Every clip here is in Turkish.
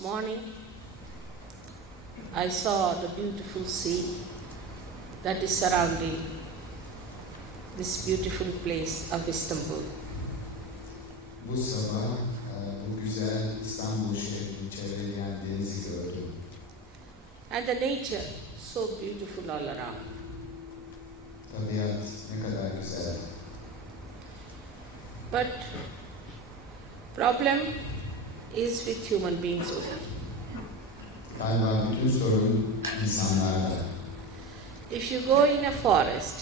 This morning I saw the beautiful sea that is surrounding this beautiful place of Istanbul. Bu sabah bu güzel İstanbul şehrini çevreleyen denizi gördüm. And the nature so beautiful all around. Tabiat ne kadar güzel. But problem is with human beings only. Galiba bütün sorun insanlarda. If you go in a forest,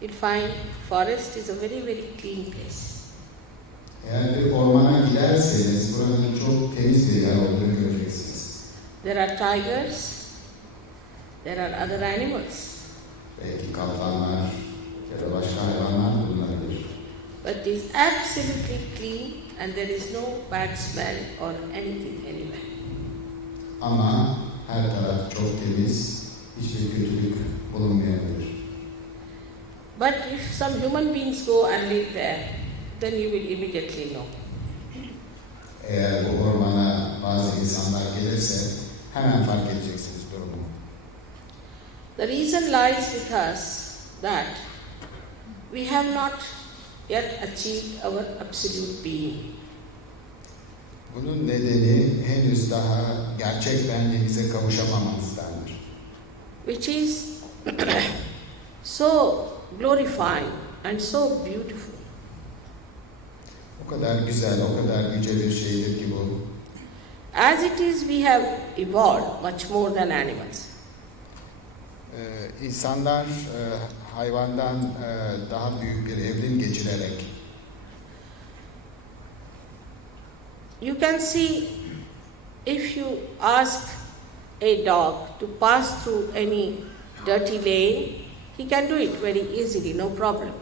you'll find forest is a very, very clean place. Eğer bir ormana giderseniz buranın çok temiz bir yer olduğunu göreceksiniz. There are tigers, there are other animals, Belki kaplanlar ya da başka hayvanlar da bulunabilir. but it is absolutely clean and there is no bad smell or anything anywhere. Ama her taraf çok temiz, hiçbir kötülük bulunmayabilir. But if some human beings go and live there, then you will immediately know. Eğer bu ormana bazı insanlar gelirse hemen fark edeceksiniz durumu. The reason lies with us that we have not yet achieved our absolute being. Bunun nedeni henüz daha gerçek benliğimize kavuşamamamızdandır. Which is so glorifying and so beautiful. O kadar güzel, o kadar yüce bir şeydir ki bu. As it is, we have evolved much more than animals. İnsanlar hayvandan daha büyük bir evrim geçirerek You can see if you ask a dog to pass through any dirty lane, he can do it very easily, no problem.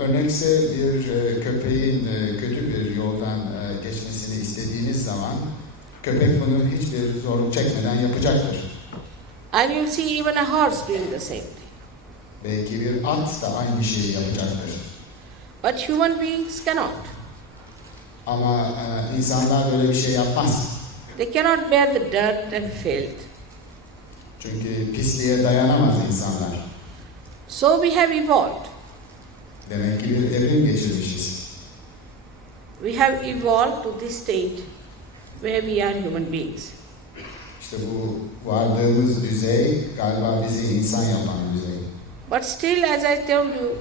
örnekse bir köpeğin kötü bir yoldan geçmesini istediğiniz zaman köpek bunu hiçbir zorluk çekmeden yapacaktır. And you see even a horse doing the same thing. Belki bir at da aynı şeyi yapacaktır. But human beings cannot. Ama insanlar böyle bir şey yapmaz. They cannot bear the dirt and filth. Çünkü pisliğe dayanamaz insanlar. So we have evolved. Demek ki bir evrim geçirmişiz. We have evolved to this state where we are human beings. İşte bu vardığımız düzey galiba bizi insan yapan düzey. But still, as I told you,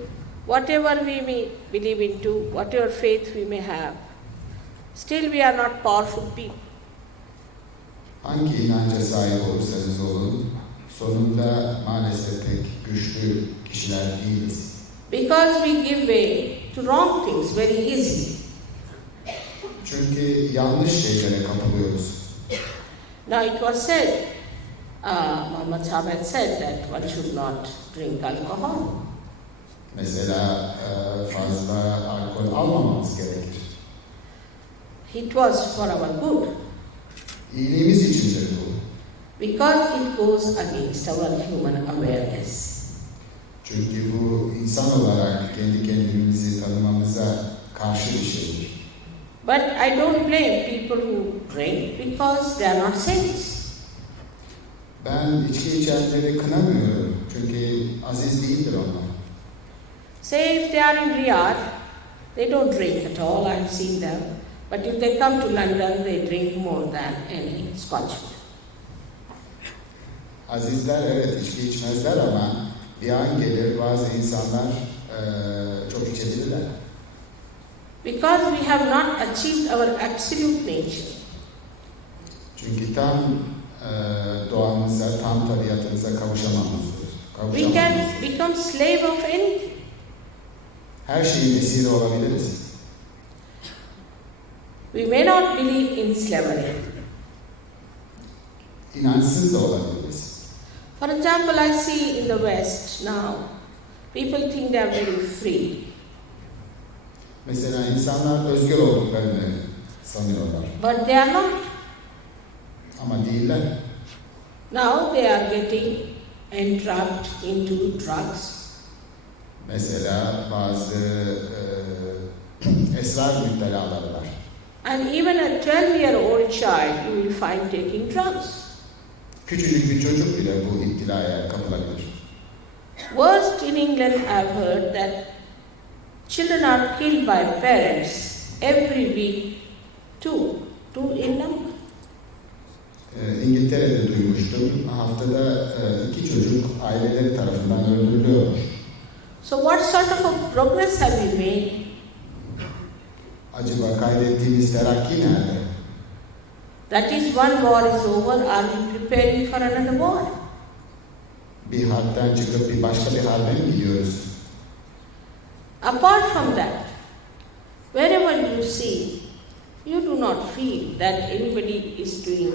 whatever we may believe into, whatever faith we may have, still we are not powerful people. Hangi inanca sahip olursanız olun, sonunda maalesef pek güçlü kişiler değiliz. Because we give way to wrong things very easily. Çünkü yanlış şeylere kapılıyoruz. Now it was said, Muhammad Sahib had said that one should not drink alcohol. Mesela fazla alkol almamamız gerekir. It was for our good. İyiliğimiz içindir bu. Because it goes against our human awareness. Çünkü bu insan olarak kendi kendimizi tanımamıza karşı bir şeydir. But I don't blame people who drink because they are not saints. Ben içki içenleri kınamıyorum. Çünkü aziz değildir onlar. Say if they are in Riyadh, they don't drink at all, I've seen them. But if they come to London, they drink more than any Scotchman. Azizler evet içki içmezler ama bir an gelir bazı insanlar çok içebilirler. Because we have not achieved our absolute nature. Çünkü tam doğamıza, tam tabiatımıza kavuşamamızdır. We can become slave of anything. Her şeyin esiri olabiliriz. We may not believe in slavery. İnançsız da olabiliriz. For example, I see in the West now, people think they are very free. Mesela insanlar özgür olduklarını sanıyorlar. But they are not. Ama değiller. Now they are getting entrapped into drugs. Mesela bazı esrar müptelaları var. And even a 12-year-old child you will find taking drugs. Küçücük bir çocuk bile bu iptilaya kapılabilir. Worst in England, I've heard that children are killed by parents every week, two in number. İngiltere'de duymuştum. Haftada 2 çocuk aileleri tarafından öldürülüyor. So what sort of a progress have we made? Acaba kaydettiğimiz terakki nerede? That is, one war is over, are we preparing for another war? Bir harpten çıkıp bir başka bir harbe mi gidiyoruz? Apart from that, wherever you see, you do not feel that anybody is doing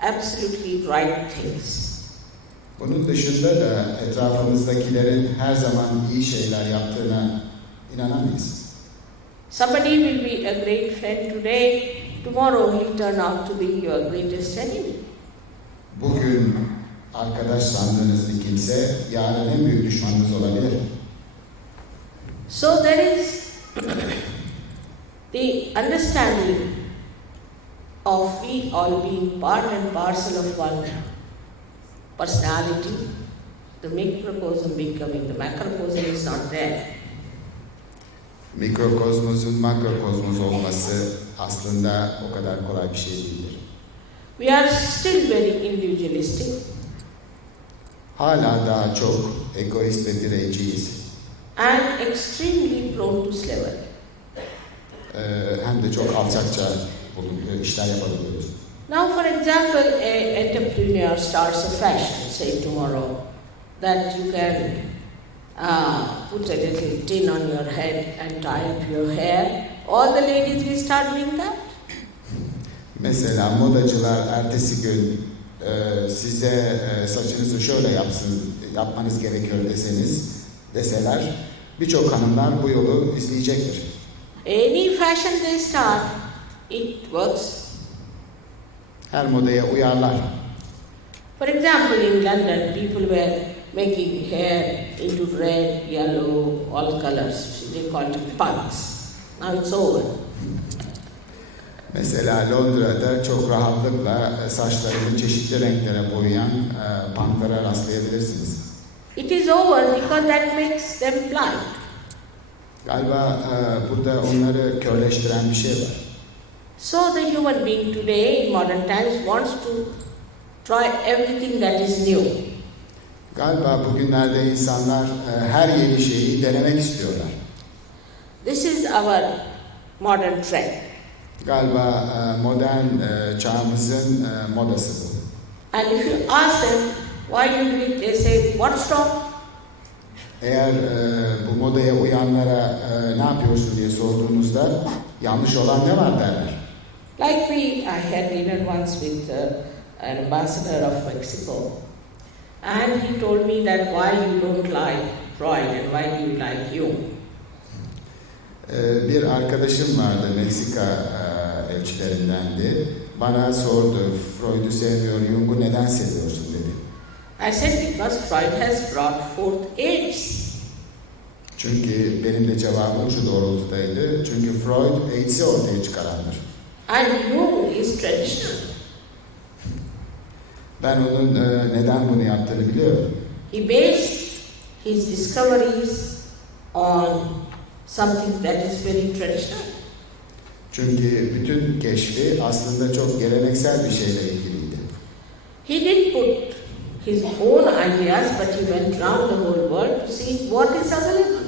absolutely right things. Bunun dışında da etrafımızdakilerin her zaman iyi şeyler yaptığına inanamayız. Somebody will be a great friend today, tomorrow he'll turn out to be your greatest enemy. Bugün arkadaş sandığınız bir kimse yarın en büyük düşmanınız olabilir. So there is the understanding of we all being part and parcel of one personality, the microcosm becoming the macrocosm is not there. Mikrokozmosun makrokozmos olması aslında o kadar kolay bir şey değildir. We are still very individualistic. Hala daha çok egoist ve bireyciyiz. And extremely prone to slavery. Hem de çok alçakça işler yapabiliyoruz. Now, for example, an entrepreneur starts a fashion, say tomorrow, that you can put a little tin on your head and tie up your hair. All the ladies will start doing that. Mesela modacılar ertesi gün size saçınızı şöyle yapmanız gerekiyor deseler birçok hanımlar bu yolu izleyecektir. Any fashion they start, it works. Her modaya uyarlar. For example, in London, people were making hair into red, yellow, all colors. They called it punks. Now it's over. Mesela Londra'da çok rahatlıkla saçlarını çeşitli renklere boyayan punklara rastlayabilirsiniz. It is over because that makes them blind. Galiba burada onları körleştiren bir şey var. So the human being today in modern times wants to try everything that is new. Galiba bugünlerde insanlar her yeni şeyi denemek istiyorlar. This is our modern trend. Galiba modern çağımızın modası bu. And if you ask them why you do it, they say, what's wrong? Eğer bu modaya uyanlara ne yapıyorsun diye sorduğunuzda yanlış olan ne var derler. Like I had dinner once with an ambassador of Mexico, and he told me that why you don't like Freud and why do you like Jung. Bir arkadaşım vardı, Meksika elçilerindendi. Bana sordu, Freud'u sevmiyor, Jung'u neden seviyorsun dedi. I said because Freud has brought forth AIDS. Çünkü benim de cevabım şu doğrultudaydı. Çünkü Freud AIDS'i ortaya çıkarandır. And Jung is traditional. Ben onun neden bunu yaptığını biliyorum. He based his discoveries on something that is very traditional. Çünkü bütün keşfi aslında çok geleneksel bir şeyle ilgiliydi. He didn't put his own ideas, but he went round the whole world to see what is available.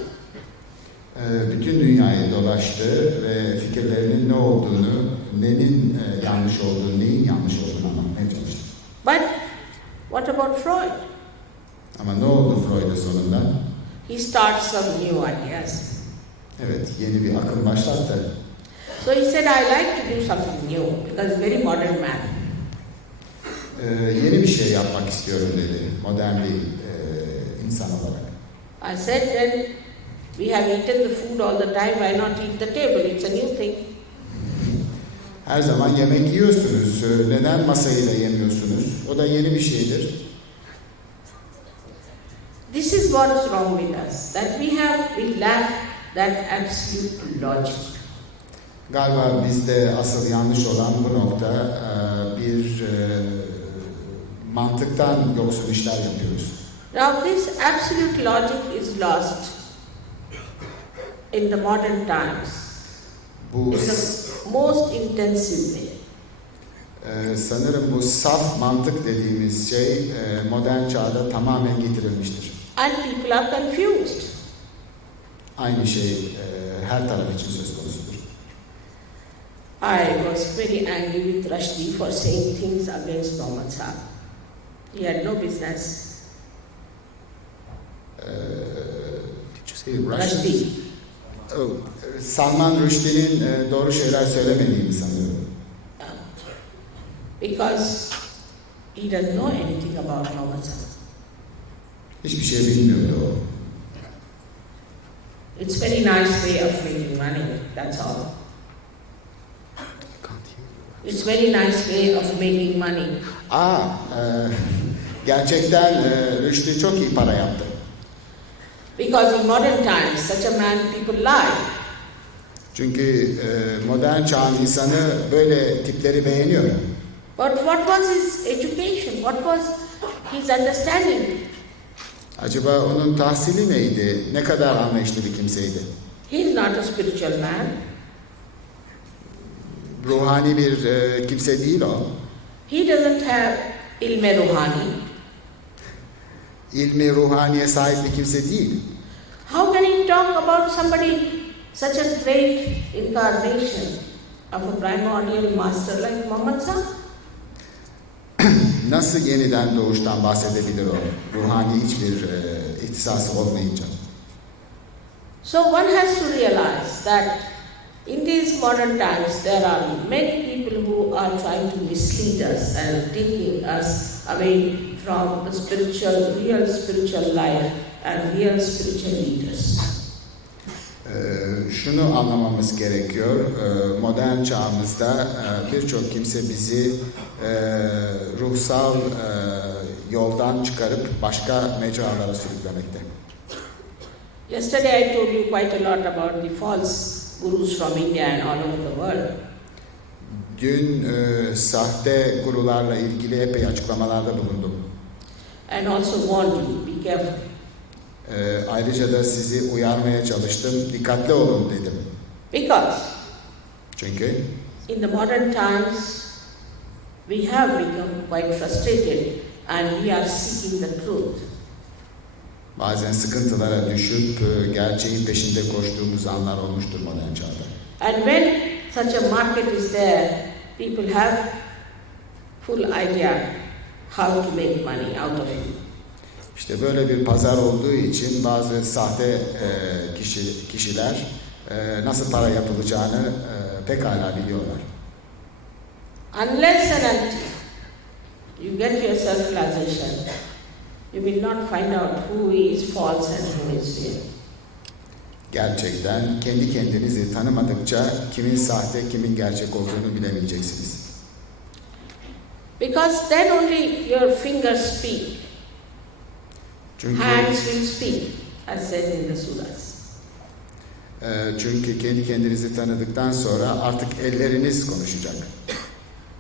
Bütün dünyayı dolaştı ve fikirlerinin ne olduğunu, neyin yanlış olduğunu, neyin yanlış olduğunu anlatmaya çalıştı. But what about Freud? Ama ne oldu Freud'un sonunda? He starts some new ideas. Evet, yeni bir akım başlattı. So he said, I like to do something new because he's a very modern man. Yeni bir şey yapmak istiyorum dedi, modern bir insan olarak. I said, then we have eaten the food all the time, why not eat the table? It's a new thing. Her zaman yemek yiyorsunuz, neden masayı da yemiyorsunuz? O da yeni bir şeydir. This is what is wrong with us, that we lack that absolute logic. Galiba bizde asıl yanlış olan bu nokta bir mantıktan yoksun işler yapıyoruz. Now this absolute logic is lost in the modern times Bu in the most intensive way. Sanırım bu saf mantık dediğimiz şey modern çağda tamamen getirilmiştir. And people are confused. Aynı şey her taraf için söz konusudur. I was very angry with Rushdie for saying things against Muhammad Shah. He had no business. Rushdie. Salman Rushdie'nin doğru şeyler söylemediğini sanıyorum. Because he doesn't know anything about Muhammad Shah. Hiçbir şey bilmiyordu o. It's very nice way of making money, that's all. It's very nice way of making money. Gerçekten Rushdie çok iyi para yaptı. Because in modern times, such a man, people lie. Çünkü modern çağın insanı böyle tipleri beğeniyor. But what was his education? What was his understanding? Acaba onun tahsili neydi? Ne kadar anlayışlı bir kimseydi? He is not a spiritual man. Ruhani bir kimse değil o. He doesn't have ilme ruhani. İlmi ruhaniye sahip bir kimse değil. How can he talk about somebody such a great incarnation of a primordial master like Muhammad Shah? Nasıl yeniden doğuştan bahsedebilir o? Ruhani hiçbir ihtisası olmayınca. So one has to realize that in these modern times there are many people who are trying to mislead us and taking us away from the spiritual, real spiritual life and real spiritual leaders. Şunu anlamamız gerekiyor. Modern çağımızda birçok kimse bizi ruhsal yoldan çıkarıp başka mecralara sürüklemekte. Yesterday I told you quite a lot about the false gurus from India and all over the world. Dün sahte gurularla ilgili epey açıklamalarda bulundum. And also warned you, be careful. Ayrıca da sizi uyarmaya çalıştım. Dikkatli olun dedim. Because Çünkü in the modern times we have become quite frustrated and we are seeking the truth. bazen sıkıntılara düşüp gerçeğin peşinde koştuğumuz anlar olmuştur modern çağda. And when such a market is there, people have full idea how to make money out of it. İşte böyle bir pazar olduğu için bazı sahte kişiler nasıl para yapılacağını pekala biliyorlar. Unless and until you get your self-realization, you will not find out who is false and who is real. Gerçekten kendi kendinizi tanımadıkça kimin sahte, kimin gerçek olduğunu bilemeyeceksiniz. Because then only your fingers speak, Çünkü hands will speak, as said in the Sutras. Çünkü kendi kendinizi tanıdıktan sonra artık elleriniz konuşacak.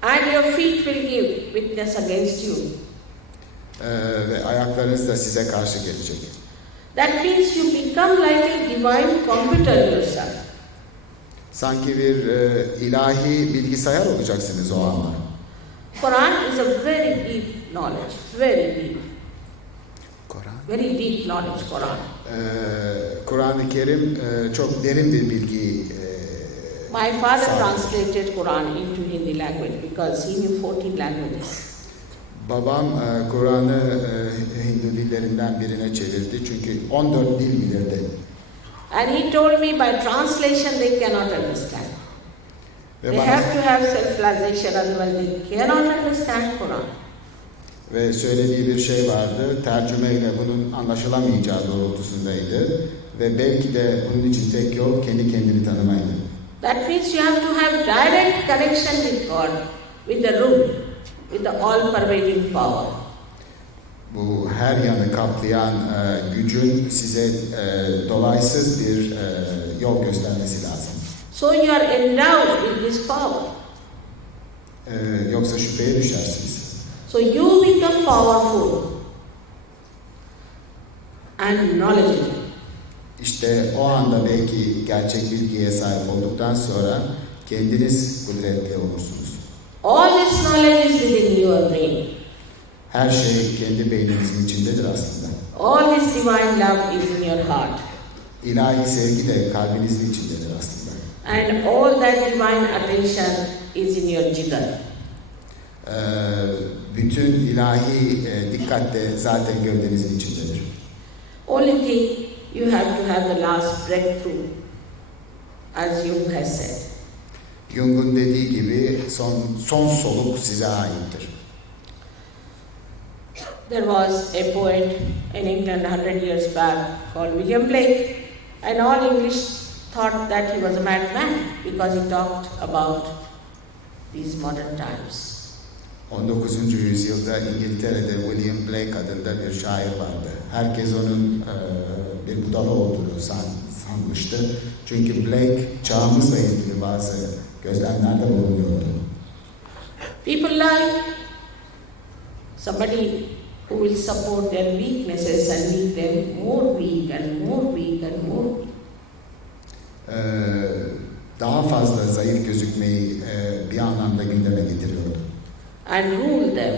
And your feet will give witness against you. Ve ayaklarınız da size karşı gelecek. That means you become like a divine computer yourself. Sanki bir ilahi bilgisayar olacaksınız o anda. Quran is a very deep knowledge, very deep, Kur'an. very deep knowledge, Quran. Kur'an-ı Kerim çok derin bir bilgi. My father sağlıyor. translated Quran into Hindi language because he knew 14 languages. Babam Kur'an'ı Hindu dillerinden birine çevirdi çünkü 14 dil bilirdi. And he told me by translation they cannot understand. Ve They have to have self-realization, otherwise they cannot understand Quran. Ve söylediği bir şey vardı, tercümeyle bunun anlaşılamayacağı doğrultusundaydı. Ve belki de bunun için tek yol kendi kendini tanımaydı. That means you have to have direct connection with God, with the root, with the all-pervading power. Bu her yanı kaplayan gücün size dolaysız bir yol göstermesi lazım. So you are endowed with this power. Yoksa şüpheye düşersiniz. So you become powerful and knowledgeable. İşte o anda belki gerçek bilgiye sahip olduktan sonra kendiniz kudretli olursunuz. All this knowledge is within your brain. Her şey kendi beyninizin içindedir aslında. All this divine love is in your heart. İlahi sevgi de kalbinizin içindedir aslında. And all that divine attention is in your jigar. Bütün ilahi dikkat de zaten gövdenizin içindedir. Only thing you have to have the last breakthrough, as Jung has said. Jung'un dediği gibi son soluk size aittir. There was a poet in England 100 years back called William Blake, and all English thought that he was a madman because he talked about these modern times. 19. yüzyılda İngiltere'de William Blake adında bir şair vardı. Herkes onun bir budala olduğunu sanmıştı. Çünkü Blake çağımızla ilgili bazı gözlemlerde bulunuyordu. People like somebody who will support their weaknesses and make them more weak and more weak and more weak. Daha fazla zayıf gözükmeyi bir anlamda gündeme getiriyordu. And rule them.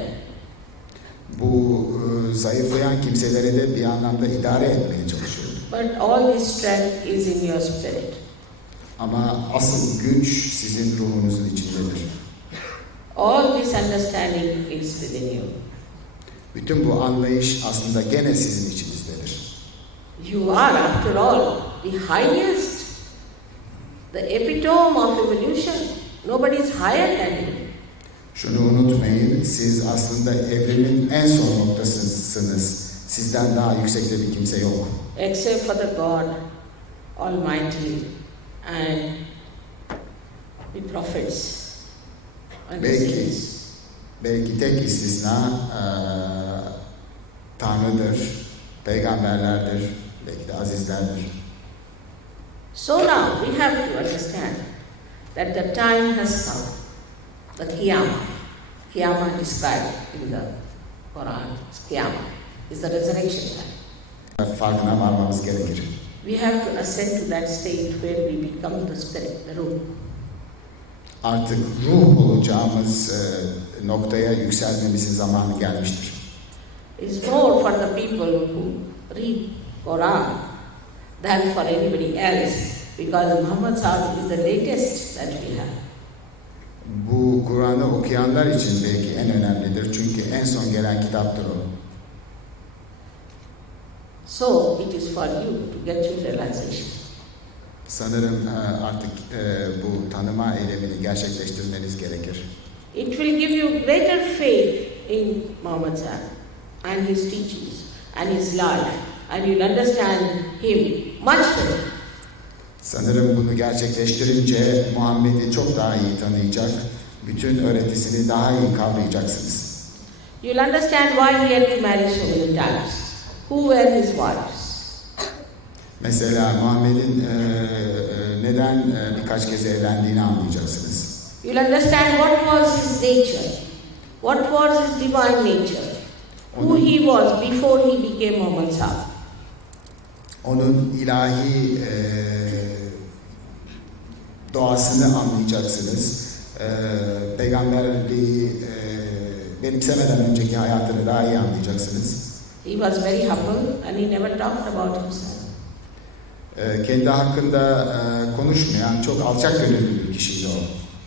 Bu zayıflayan kimseleri de bir anlamda idare etmeye çalışıyordu. But all this strength is in your spirit. Ama asıl güç sizin ruhunuzun içindedir. All this understanding is within you. Bütün bu anlayış aslında gene sizin içinizdedir. You are, after all, the highest, the epitome of evolution. Nobody is higher than you. Şunu unutmayın, siz aslında evrimin en son noktasısınız. Sizden daha yüksekte bir kimse yok. Except for the God Almighty and the prophets and the saints. Belki tek istisna Tanrı'dır, peygamberlerdir, belki de azizlerdir. So now we have to understand that the time has come, the Qiyamah described in the Quran, Qiyamah is the resurrection time. Farkına varmamız gerekir. We have to ascend to that state where we become the spirit, the ruh. Artık ruh olacağımız noktaya yükselmemizin zamanı gelmiştir. It's more for the people who read Quran than for anybody else, because Muhammad Sahib is the latest that we have. Bu Kur'an'ı okuyanlar için belki en önemlidir çünkü en son gelen kitaptır o. So it is for you to get your realization. Sanırım artık bu tanıma eylemini gerçekleştirmeniz gerekir. It will give you greater faith in Muhammad Sahib and his teachings and his life, and you'll understand him much better. Sanırım bunu gerçekleştirince Muhammed'i çok daha iyi tanıyacak, bütün öğretisini daha iyi kavrayacaksınız. You'll understand why he had to marry so many times. Who were his wives? Mesela Muhammed'in neden birkaç kez evlendiğini anlayacaksınız. You'll understand what was his nature, what was his divine nature, who he was before he became Muhammad Sahib. Onun ilahi doğasını anlayacaksınız. Peygamberliği benimsemeden önceki hayatını daha iyi anlayacaksınız. He was very humble and he never talked about himself. Kendi hakkında konuşmayan, çok alçak gönüllü bir kişiydi o.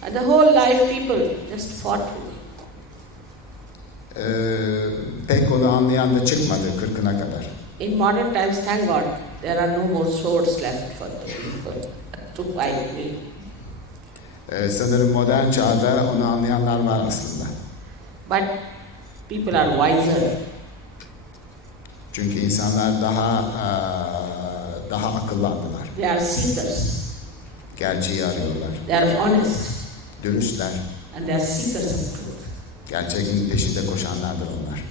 And the whole life people just fought with him. Pek onu anlayan da çıkmadı 40'ına kadar. In modern times, thank God, there are no more swords left for the people to fight me. Sanırım modern çağda onu anlayanlar var aslında. But people are wiser. Çünkü insanlar daha akıllandılar. They are seekers. Gerçeği arıyorlar. They are honest. Dürüstler. And they are seekers of truth. Gerçeğin peşinde koşanlardır onlar.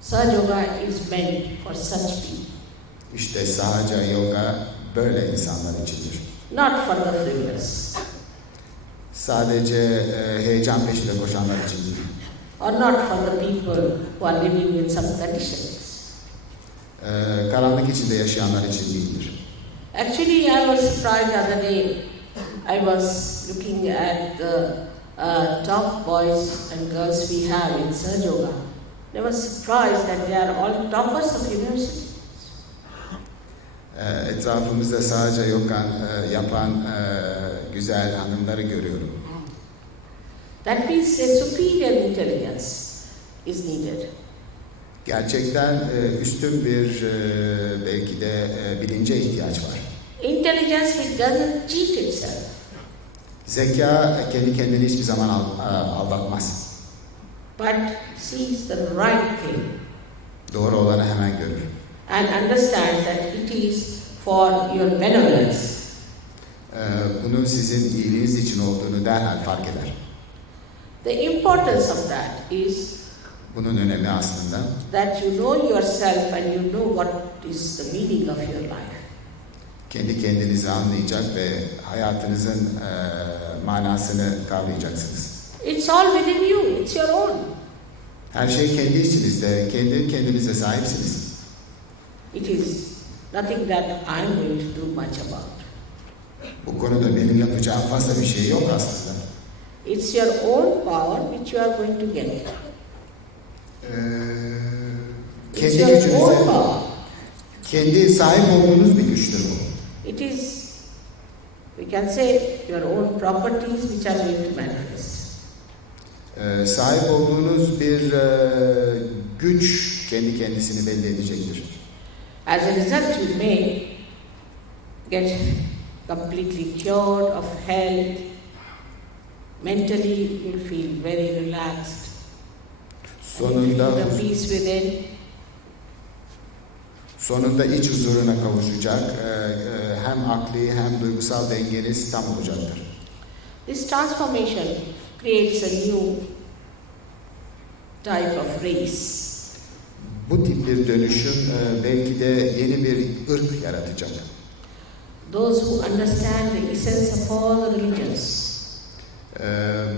Sahaja Yoga is meant for such people. İşte Sahaja Yoga böyle insanlar içindir. not for the frivolous, Sadece heyecan peşinde koşanlar için değil. or not for the people who are living with some conditions. Karanlık içinde yaşayanlar için değildir. Actually, I was surprised the other day. I was looking at the top boys and girls we have in Sahajoga. I was surprised that they are all toppers of university. Etrafımızda sadece yapan güzel hanımları görüyorum. That means a superior intelligence is needed. Gerçekten üstün bir belki de bilince ihtiyaç var. Intelligence which doesn't cheat itself. Zeka kendi kendini hiçbir zaman aldatmaz. But sees the right thing Doğru olanı hemen görür. and understands that it is for your benevolence. Bunun sizin iyiliğiniz için olduğunu derhal fark eder. The importance of that is Bunun önemi aslında that you know yourself and you know what is the meaning of your life. kendi kendinizi anlayacak ve hayatınızın manasını kavrayacaksınız. It's all within you, it's your own. Her şey kendi içinizde, kendi kendinize sahipsiniz. It is nothing that I'm going to do much about. Bu konuda benim yapacağım fazla bir şey yok aslında. It's your own power which you are going to get. It's Kendi your own gücünüze, power. kendi sahip olduğunuz bir güçtür bu. It is, we can say, your own properties which are going to manifest. Sahip olduğunuz bir güç kendi kendisini belli edecektir. As a result, you may get completely cured of health. Mentally, you'll feel very relaxed. Sonunda The peace within. Sonunda iç huzuruna kavuşacak, hem akli hem duygusal dengeniz tam olacaktır. This transformation creates a new type of race. Bu tip bir dönüşüm belki de yeni bir ırk yaratacak. Those who understand the essence of all the religions.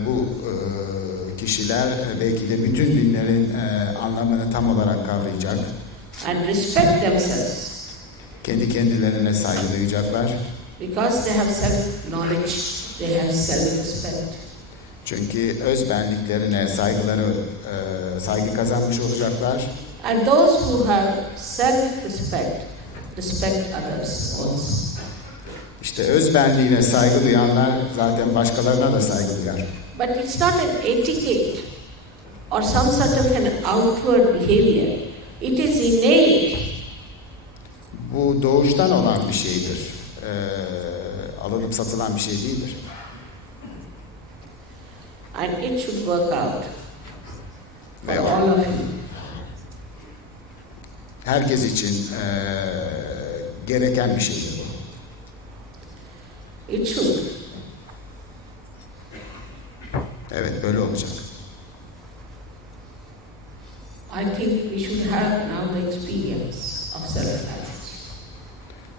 Bu kişiler belki de bütün dinlerin anlamını tam olarak kavrayacak. And respect themselves Kendi kendilerine saygı duyacaklar. because they have self-knowledge, they have self-respect. Çünkü öz benliklerine saygı kazanmış olacaklar. And those who have self-respect, respect others also. İşte öz benliğine saygı duyanlar zaten başkalarına da saygı duyar. But it's not an etiquette or some sort of an outward behavior. It is innate. Bu doğuştan olan bir şeydir. Alınıp satılan bir şey değildir. And it should work out for Ve all of you. herkes için gereken bir şeydir bu. It should. Evet, böyle olacak. I think we should have now the experience of self-realization.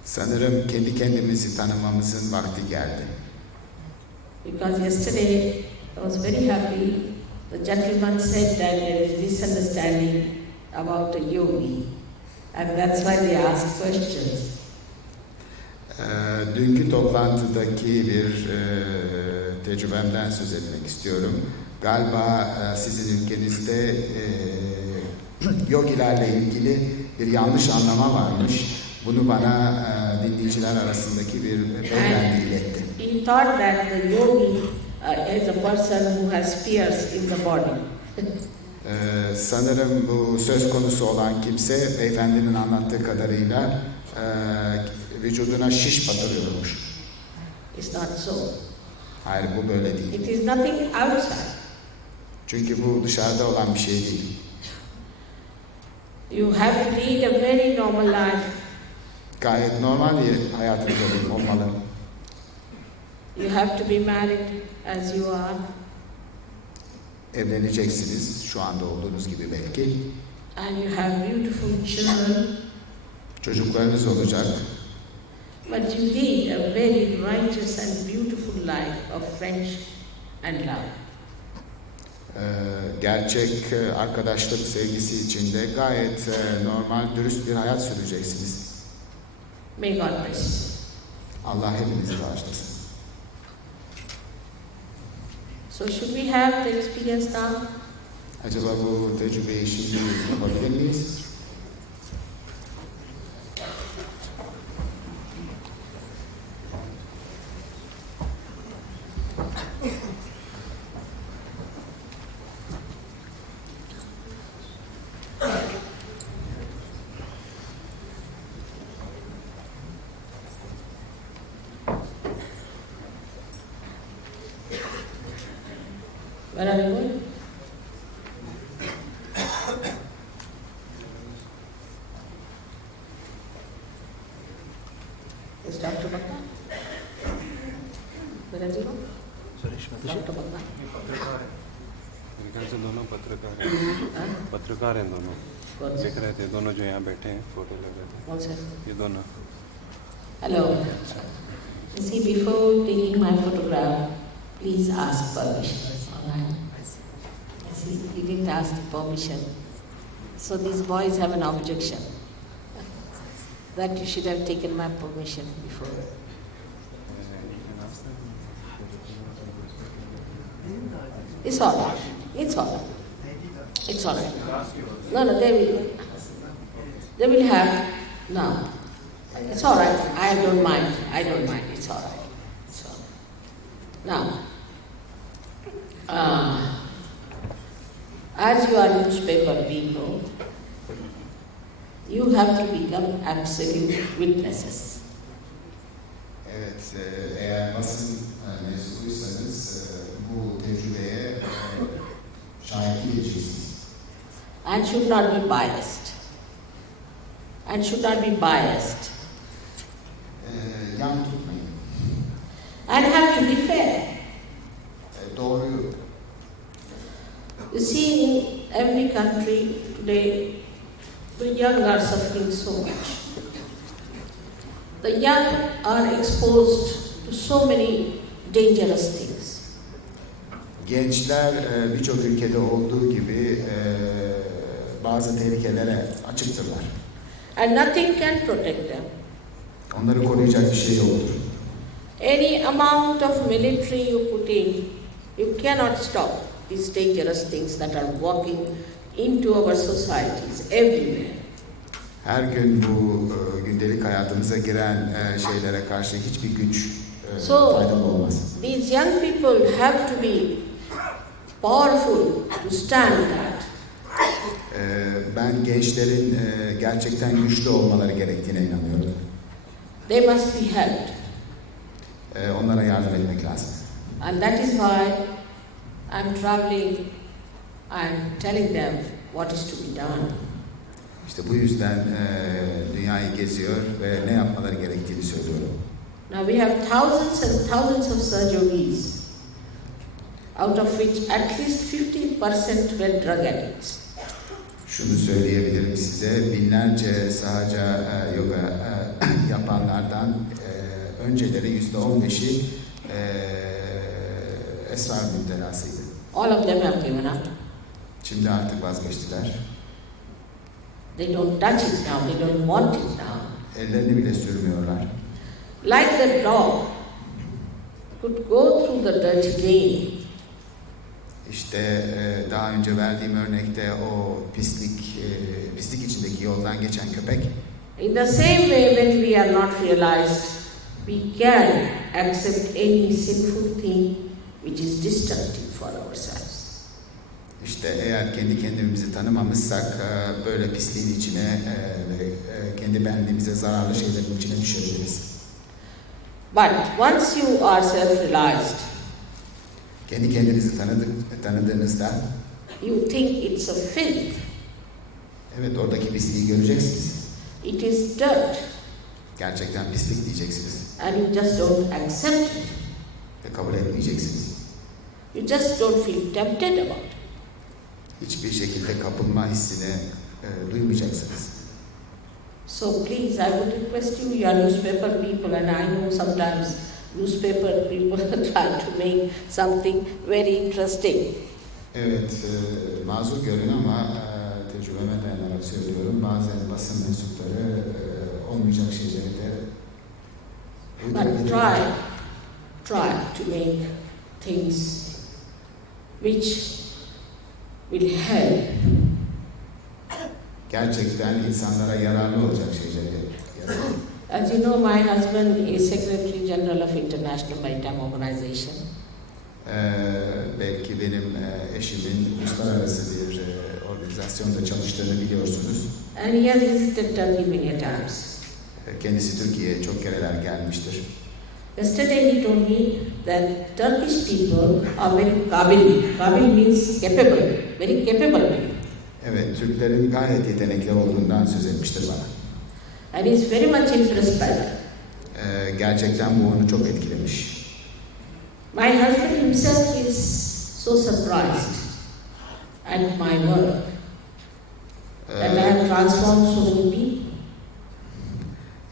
Sanırım kendi kendimizi tanımamızın vakti geldi. Because yesterday I was very happy. The gentleman said that there is misunderstanding about a yogi, and that's why they ask questions. Dünkü toplantıdaki bir tecrübemden söz etmek istiyorum. Galiba sizin ülkenizde yogilerle ilgili bir yanlış anlama varmış. Bunu bana dinleyiciler arasındaki bir beyefendi iletti. He thought that the yogi is a person who has spears in the body. Sanırım bu söz konusu olan kimse beyefendinin anlattığı kadarıyla vücuduna şiş batırıyormuş. It's not so. Hayır, bu böyle değil. It is nothing outside. Çünkü bu dışarıda olan bir şey değil. You have to lead a very normal life. Gayet normal bir hayatınız olmalı. You have to be married as you are. Evleneceksiniz şu anda olduğunuz gibi belki. And you have beautiful children. Çocuklarınız olacak. But you lead a very righteous and beautiful life of friendship and love. Gerçek arkadaşlık sevgisi içinde gayet normal, dürüst bir hayat süreceksiniz. May God bless you. Allah hepinizi bağışlasın. So should we have the experience now? Acaba bu tecrübeyi şimdi yapabilir miyiz? Where are you going? Is Dr. Bhakta? Where has he gone? Dr. Bhakta? मेरे ख्याल से दोनों पत्रकार हैं। Huh? पत्रकार हैं दोनों। कौन से? दिख रहे थे दोनों जो यहाँ बैठे हैं, फोटो लग रहे थे। कौन से? ये दोनों। Hello. You see, before taking my photograph, please ask permission. All right? You see, he didn't ask the permission. So these boys have an objection that you should have taken my permission before. It's all right. It's all right. It's all right. No, they will have, no. It's all right. I don't mind. I don't mind. It's all right. It's all right. Now, as you are newspaper people, you have to become absolute witnesses. Evet, eğer basın mensubuysanız bu tecrübeye şahitlik edeceksiniz. And should not be biased. And should not be biased. Yan tutmayın. And have to be fair. Doğruyu. You see, in every country today, the young are suffering so much. The young are exposed to so many dangerous things. Gençler birçok ülkede olduğu gibi bazı tehlikelere açıktırlar. And nothing can protect them. Onları koruyacak bir şey yoktur. Any amount of military you put in, you cannot stop these dangerous things that are walking into our societies everywhere. Her gün bu gündelik hayatımıza giren şeylere karşı hiçbir güç faydalı olmaz. These young people have to be powerful to stand that. Ben gençlerin gerçekten güçlü olmaları gerektiğine inanıyorum. They must be helped. Onlara yardım etmek lazım. And that is why I'm traveling and telling them what is to be done. İşte bu yüzden dünyayı geziyor ve ne yapmaları gerektiğini söylüyorum. Now we have thousands and thousands of surgeries, out of which at least 50% were drug addicts. Şunu söyleyebilirim size, binlerce sahaca yoga yapanlardan önceleri %15'i esrar müptelasıydı. All of them have given up. Şimdi artık vazgeçtiler. They don't touch it now, they don't want it now. Ellerini bile sürmüyorlar. Like the dog could go through the dirty lane. İşte daha önce verdiğim örnekte o pislik içindeki yoldan geçen köpek. In the same way, when we are not realized, we can accept any sinful thing which is destructive for ourselves. İşte eğer kendi kendimizi tanımamışsak böyle pisliğin içine ve kendi benliğimize zararlı şeylerin içine düşebiliriz. But once you are self-realized, Kendi kendinizi tanıdığınızda you think it's a filth, evet oradaki pisliği göreceksiniz. it is dirt, Gerçekten pislik diyeceksiniz and you just don't accept it. ve kabul etmeyeceksiniz. You just don't feel tempted about it. Hiçbir şekilde kapılma hissine duymayacaksınız. So please, I would request you, you are newspaper people, and I know sometimes newspaper people try to make something very interesting. Evet, mazur görün ama tecrübeme dayanarak söylüyorum. Bazen basın mensupları olmayacak şeyleri de But uydurabilirler. try to make things which will help. Gerçekten insanlara yararlı olacak şeyleri yazın. As you know, my husband is Secretary General of International Maritime Organization. Belki benim eşimin uluslararası bir organizasyonda çalıştığını biliyorsunuz. And he has visited Turkey many times. Kendisi Türkiye'ye çok kereler gelmiştir. Yesterday he told me that Turkish people are very kabil. Kabil means capable, very capable people. Evet, Türklerin gayet yetenekli olduğundan söz etmiştir bana. And he is very much impressed by that. Gerçekten bu onu çok etkilemiş. My husband himself is so surprised at my work that I have transformed so many people.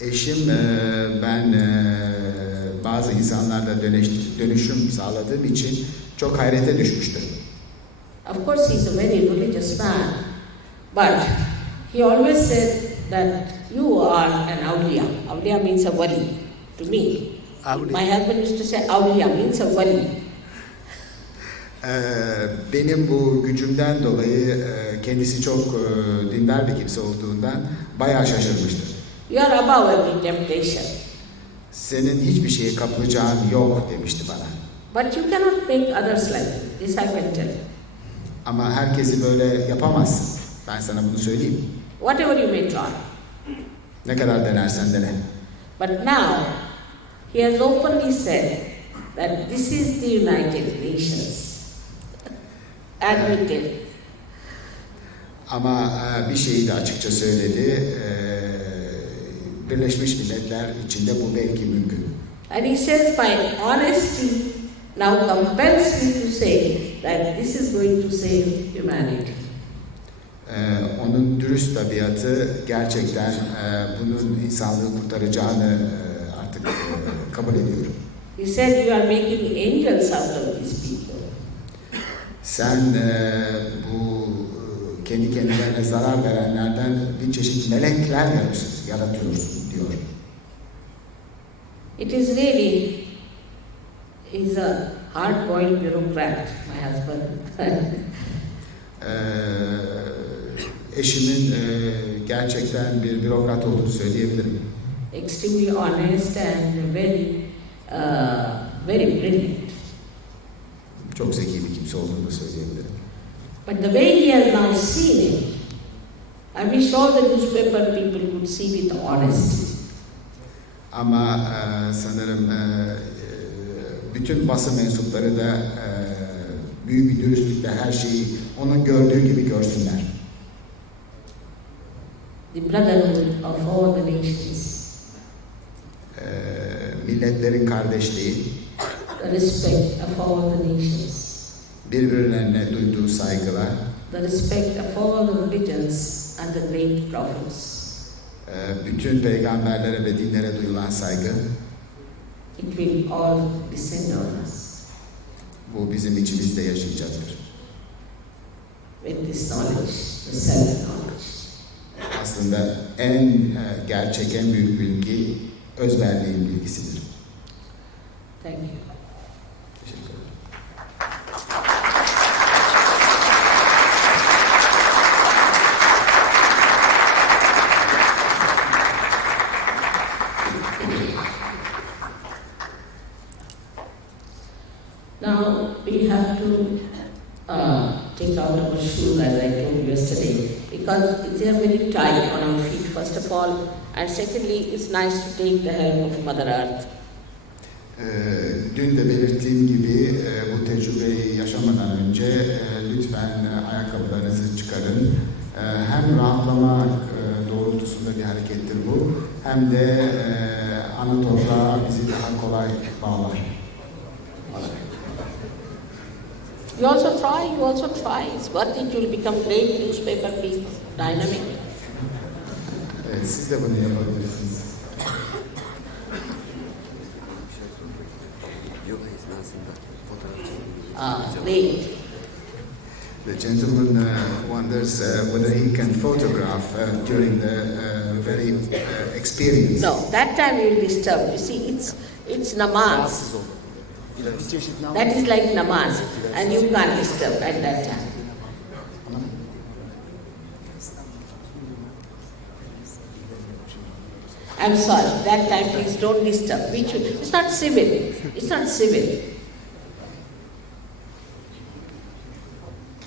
Eşim ben bazı insanlarla dönüşüm sağladığım için çok hayrete düşmüştür. Of course, he is a very religious man, but he always said that you are an awliya. Awliya means a wali to me. Awliya. My husband used to say awliya means a wali. Benim bu gücümden dolayı kendisi çok dindar bir kimse olduğundan bayağı şaşırmıştır. You are above every temptation, Senin hiçbir şeye kapılacağın yok demişti bana. but you cannot make others like you. This I can tell you. Ama herkesi böyle yapamazsın. Ben sana bunu söyleyeyim. Whatever you may try. Ne kadar denersen dene. But now, he has openly said that this is the United Nations. Admitted. Ama bir şeyi de açıkça söyledi. Birleşmiş Milletler içinde bu belki mümkün. And he says, my honesty now compels me to say that this is going to save humanity. Onun dürüst tabiatı gerçekten bunun insanlığı kurtaracağını artık kabul ediyorum. He said, you are making angels out of these people. Sen bu kendi kendilerine zarar verenlerden bir çeşit melekler yaratıyorsun diyor. It is really, he's a hard-boiled bureaucrat, my husband. Eşimin gerçekten bir bürokrat olduğunu söyleyebilirim. Extremely honest and very brilliant. Çok zeki bir kimse olduğunu da söyleyebilirim. But the way he has now seen it, I wish all the newspaper people would see with honesty. Ama sanırım bütün basın mensupları da büyük bir dürüstlükle her şeyi onun gördüğü gibi görsünler. The brotherhood of all the nations, Milletlerin kardeşliği, the respect of all the nations, birbirlerine duyduğu saygılar, the respect of all the religions and the great prophets. Bütün peygamberlere ve dinlere duyulan saygı, It will all descend on us bu bizim içimizde yaşayacaktır. with this knowledge, the self-knowledge. Aslında en gerçek, en büyük bilgi özbenliğin bilgisidir. Thank you. Teşekkür ederim. Now we have to take out our shoes, as I told you yesterday, because they are very tight on our feet, first of all, and secondly, it's nice to take the help of Mother Earth. Dün de belirttiğim gibi bu tecrübeyi yaşamadan önce lütfen ayakkabılarınızı çıkarın. Hem rahatlama doğrultusunda bir harekettir bu, hem de ana toprağa bizi daha kolay bağlar. You also try, it's worth it, you'll become great newspaper people, dynamic. Evet, siz de bunu yapabilirsiniz. Yoga esnasında fotoğraf çekildi. Great. The gentleman wonders whether he can photograph during the very experience. No, that time you will disturb. You see, it's namaz. Rahatsız oldu. Bir çeşit namaz. That is like namaz, and you can't disturb at that time. I'm sorry, that time please don't disturb. It's not civil. It's not civil.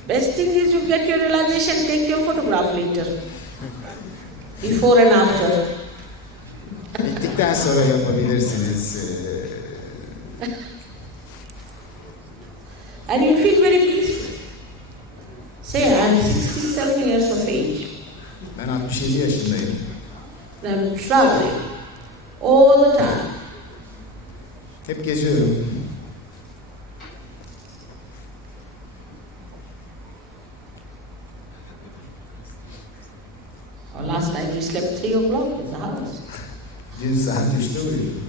Best thing is you get your realization, take your photograph later. Before and after. Bittikten sonra yapabilirsiniz. And you feel very peaceful. Say, I'm 67 years of age. Ben 67 yaşındayım. I'm traveling all the time. Hep geziyorum. Last night we slept 3 o'clock in the house. Dün saat 3'te uyudum.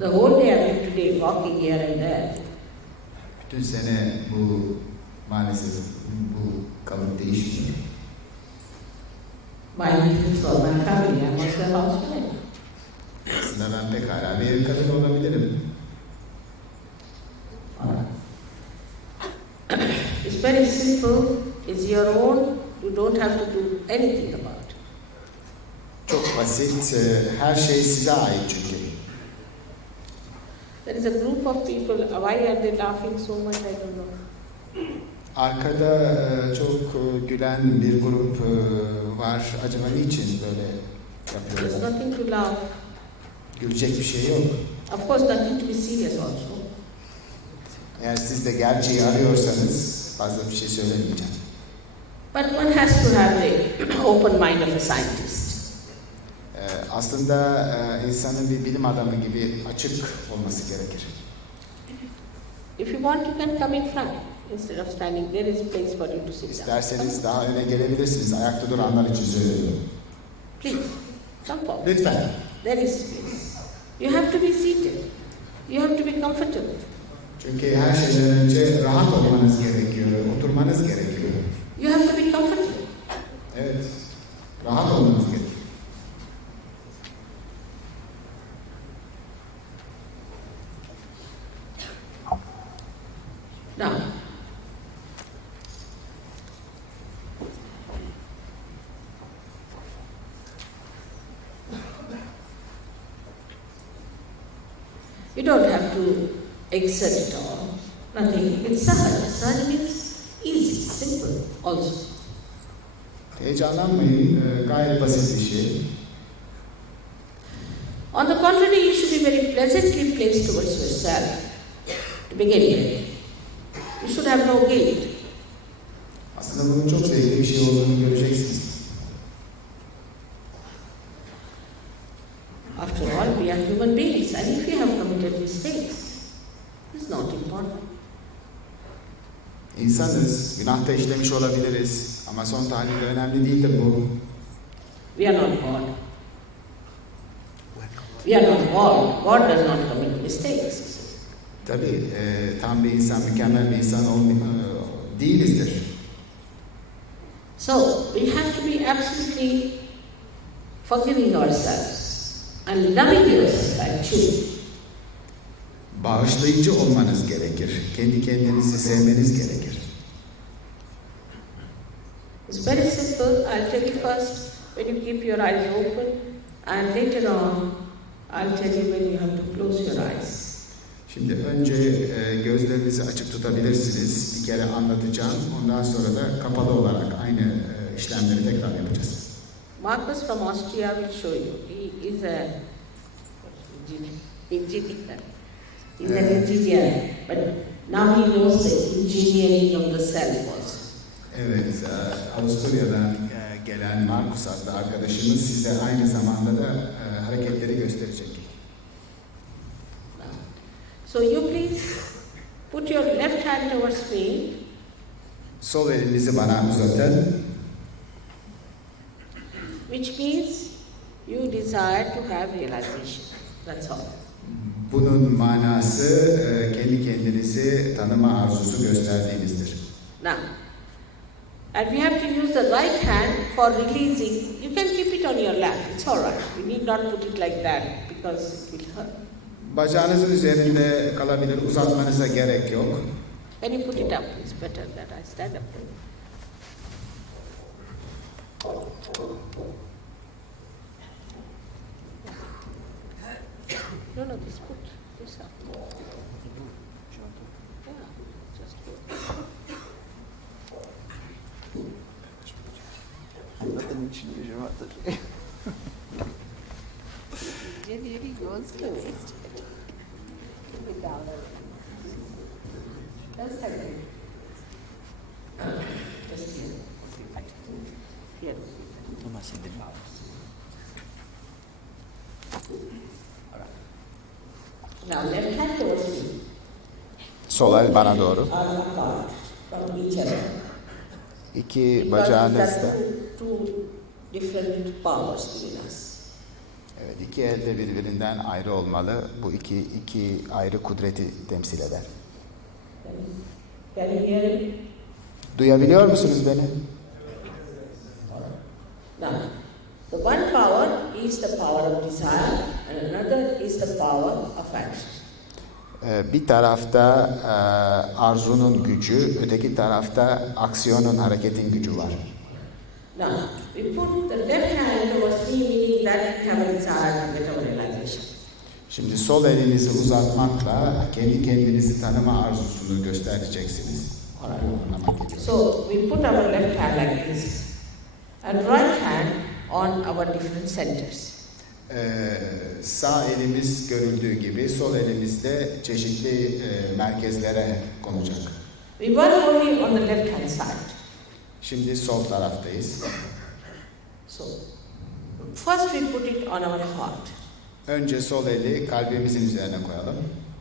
The whole day I've been today walking here and there. Bütün sene bu maalesef bu kalıp değişmiyor. My kids or my family, I was a housewife. Aslında ben pekala bir ev kadını olabilirim. It's very simple. It's your own. You don't have to do anything about it. Çok basit. Her şey size ait çünkü. There is a group of people. Why are they laughing so much? I don't know. Arkada çok gülen bir grup var. Acaba niçin böyle There's yapıyorlar? nothing to laugh. Gülecek bir şey yok. Of course, nothing to be serious also. Eğer siz de gerçeği arıyorsanız fazla bir şey söylemeyeceğim. But one has to have the open mind of a scientist. Aslında insanın bir bilim adamı gibi açık olması gerekir. If you want, you can come in front. Instead of standing, there is place for you to sit down. İsterseniz daha öne gelebilirsiniz. Ayakta duranlar için söylüyorum. Please, come forward. Lütfen. There is space. You have to be seated. You have to be comfortable. Çünkü her şeyden önce rahat olmanız gerekiyor, oturmanız gerekiyor. You have to be comfortable. Evet, rahat olmanız gerekiyor. Now, you don't have to exert it all. Nothing. It's sahaj. Sahaj means easy, simple also. Heyecanlanmayın, gayet basit bir şey. On the contrary, you should be very pleasantly placed towards yourself to begin with. You should have no guilt. Aslında bunun çok zevkli bir şey olduğunu göreceksiniz. After all, we are human beings, and if you have committed mistakes, it's not important. İnsanız, günah da işlemiş olabiliriz ama son tahlilde önemli değildir bu. We are not God. We are not God. God does not commit mistakes. Tabii tam bir insan, mükemmel bir insan değilizdir. So, we have to be absolutely forgiving ourselves and loving yourself actually. Bağışlayıcı olmanız gerekir. Kendi kendinizi sevmeniz gerekir. It's very simple. I'll tell you first when you keep your eyes open, and later on, I'll tell you when you have to close your eyes. Şimdi önce gözlerinizi açık tutabilirsiniz. Bir kere anlatacağım. Ondan sonra da kapalı olarak aynı işlemleri tekrar yapacağız. Marcus from Austria will show you. He is a engineer. He's an engineer, but now he knows the engineering of the self also. Evet, Avusturya'dan gelen Markus adlı arkadaşımız size aynı zamanda da hareketleri gösterecek. So you please put your left hand towards me. Sol elinizi bana uzatın. Which means you desire to have realization. That's all. Bunun manası kendi kendinizi tanıma arzusu gösterdiğinizdir. Now, and we have to use the right hand for releasing. You can keep it on your lap. It's all right. You need not put it like that because it will hurt. Bacağınızın üzerinde kalabilir, uzatmanıza gerek yok. Can you put it up? It's better that I stand up. No, this put this up. Yeah, just put. Anladın için yüzüme Really goes to it. Keep it down. Just like that. Just here. Here. Toma şimdi. Now left hand towards me. Sol el bana doğru. Are apart from each other. İki Because bacağınız that's da. two different powers within us. Evet, iki el de birbirinden ayrı olmalı. Bu iki ayrı kudreti temsil eder. Can you hear him? Duyabiliyor musunuz beni? Now, the one power is the power of desire and another is the power of action. Bir tarafta arzunun gücü, öteki tarafta aksiyonun, hareketin gücü var. Now, we put the left hand towards me, meaning that we have a desire to get our realization. Şimdi sol elinizi uzatmakla kendi kendinizi tanıma arzusunu göstereceksiniz. Anlamak gerekiyor. So, we put our left hand like this and right hand on our different centers. Sağ elimiz görüldüğü gibi sol elimiz de çeşitli merkezlere konacak. We work only on the left hand side. Şimdi sol taraftayız. So, first we put it on our heart. Önce sol eli kalbimizin üzerine koyalım.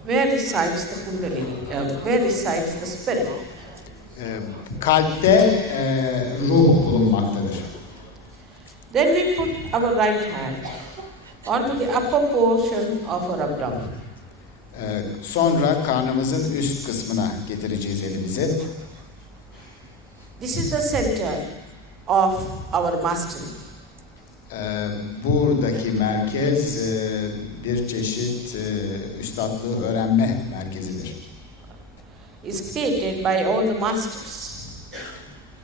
Where resides the Kundalini? Where resides the spirit? Kalpte ruh bulunmaktadır. Then we put our right hand onto the upper portion of our abdomen. Sonra karnımızın üst kısmına getireceğiz elimizi. This is the center of our mastery. Buradaki merkez bir çeşit üstadlığı öğrenme merkezidir. Is created by all the masters.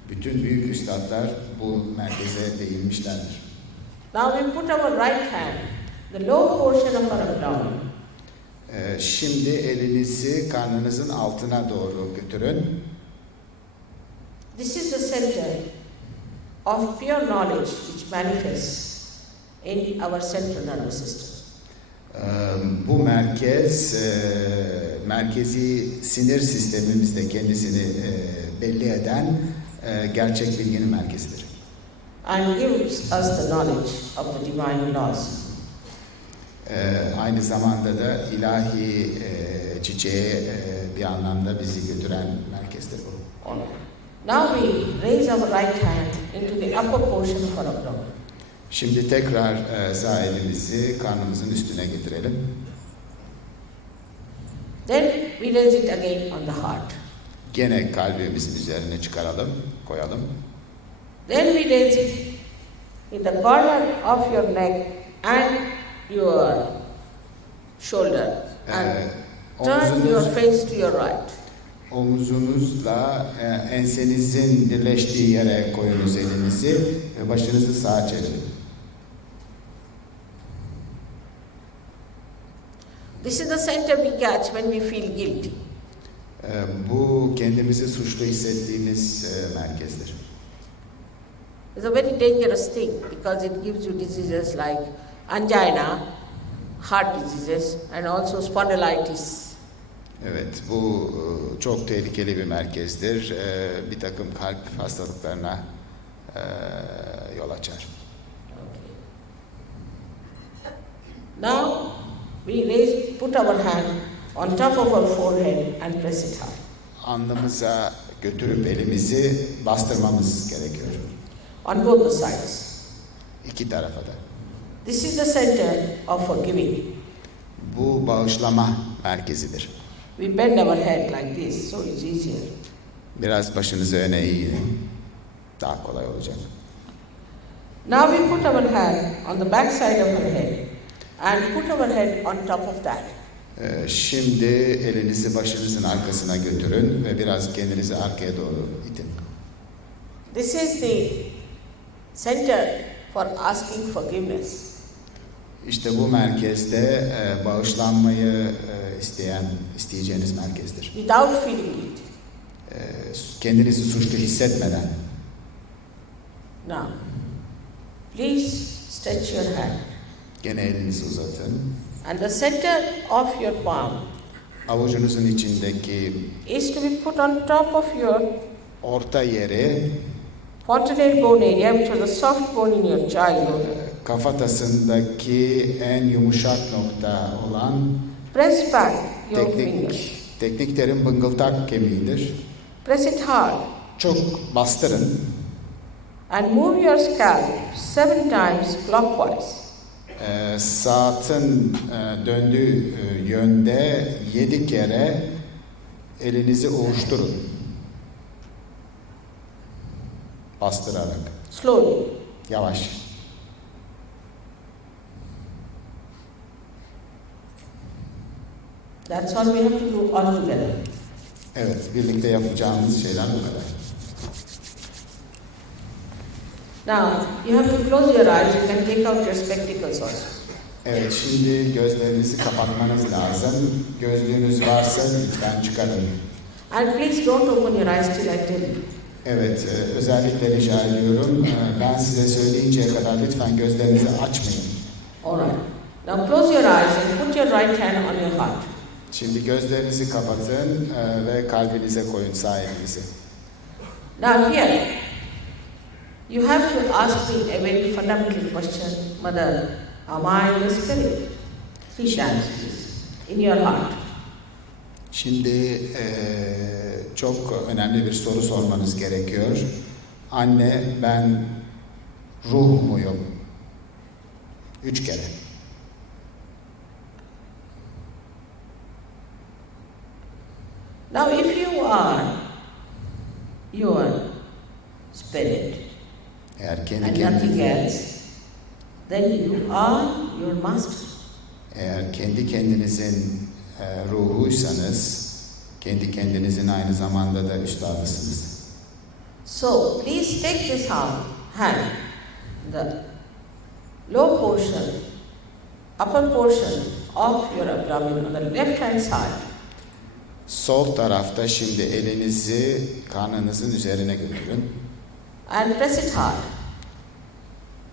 Bütün büyük üstadlar bu merkeze değinmişlerdir. Now we put our right hand, the lower portion of our abdomen. Şimdi elinizi karnınızın altına doğru götürün. This is the center of pure knowledge which manifests in our central nervous system. Bu merkez, merkezi sinir sistemimizde kendisini belli eden gerçek bilginin merkezidir. And gives us the knowledge of the divine laws. Aynı zamanda da ilahi çiçeğe bir anlamda bizi götüren merkezdir bu. Now we raise our right hand into the upper portion of our abdomen. Şimdi tekrar sağ elimizi karnımızın üstüne getirelim. Then we raise it again on the heart. Gene kalbimizin üzerine çıkaralım, koyalım. Then we raise it in the corner of your neck and your shoulder and turn your face to your right. Omuzunuzla ensenizin birleştiği yere koyunuz elinizi ve başınızı sağa çevirin. This is the center we catch when we feel guilty. Bu kendimizi suçlu hissettiğimiz merkezdir. It's a very dangerous thing because it gives you diseases like angina, heart diseases and also spondylitis. Evet, bu çok tehlikeli bir merkezdir. Bir takım kalp hastalıklarına yol açar. Now we put our hand on top of our forehead and press it hard. Alnımıza götürüp elimizi bastırmamız gerekiyor. On both the sides. İki tarafa da. This is the center of forgiving. Bu bağışlama merkezidir. We bend our head like this, so it's easier. Biraz başınızı öne eğin. Daha kolay olacak. Now we put our hand on the back side of our head and put our head on top of that. Şimdi elinizi başınızın arkasına götürün ve biraz kendinizi arkaya doğru itin. This is the center for asking forgiveness. İşte bu merkezde bağışlanmayı isteyeceğiniz merkezdir. Without feeling it. Kendinizi suçlu hissetmeden. Now, please stretch your hand. Gene elinizi uzatın. And the center of your palm Avucunuzun içindeki is to be put on top of your orta yeri fontanelle bone area, which was a soft bone in your childhood. kafatasındaki en yumuşak nokta olan Press back your fingers. teknik terim bıngıldak kemiğidir. Press it hard Çok bastırın. and move your scalp 7 times clockwise. Saatin döndüğü yönde 7 kere elinizi ovuşturun. Bastırarak. Slowly. Yavaş. That's all we have to do all together. Evet, birlikte yapacağımız şeyler bu kadar. Now, you have to close your eyes. You can take out your spectacles also. Evet, şimdi gözlerinizi kapatmanız lazım. Gözlüğünüz varsa lütfen çıkarın. And please don't open your eyes till I tell you. Evet, özellikle rica ediyorum. Ben size söyleyinceye kadar lütfen gözlerinizi açmayın. All right. Now close your eyes and put your right hand on your heart. Şimdi gözlerinizi kapatın ve kalbinize koyun sağ elinizi. Now here, you have to ask me a very fundamental question, Mother, am I the spirit? 3 times, please, in your heart. Şimdi çok önemli bir soru sormanız gerekiyor. Anne, ben ruh muyum? 3 kere. Now if you are your spirit Eğer kendi and kendinize, nothing else, then you are your master. eğer kendi kendinizin ruhuysanız, kendi kendinizin aynı zamanda da üstadısınız. So please take this hand, the low portion, upper portion of your abdomen on the left hand side. Sol tarafta şimdi elinizi karnınızın üzerine götürün. And press it hard.